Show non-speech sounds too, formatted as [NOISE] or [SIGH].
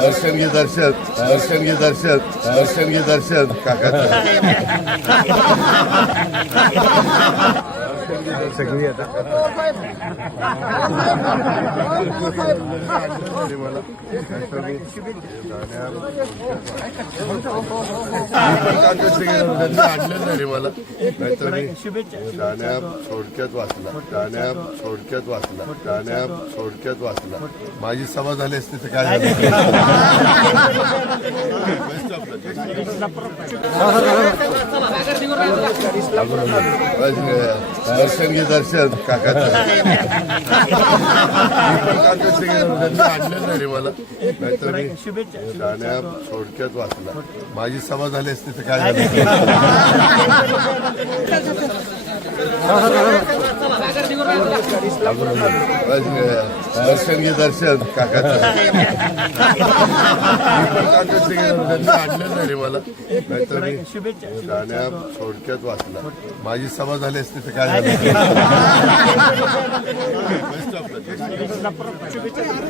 दर्शन घे दर्शन दर्शन घे दर्शन दर्शन घे दर्शन काका काकाचं सगळी आता आणलं नाही रे मला नाहीतर मी गाण्या थोडक्यात वाचला गाण्या थोडक्यात वाचला गाण्या थोडक्यात वाचला माझी सभा झाली असती तर काय झालं दर्शन घे दर्शन काकाचं आणलं नाही रे मला. नाहीतर मी गाण्या थोडक्यात वाचला माझी सभा झाली असते तर काय झालं? दर्शन घे दर्शन. काकाचं. आणलं नाही मला. नाहीतर मी गाण्या थोडक्यात वाचला माझी सभा झाली असती तर काय झालं? [LAUGHS]